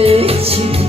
içinde.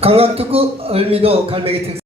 강화특구 얼미도 갈매기 특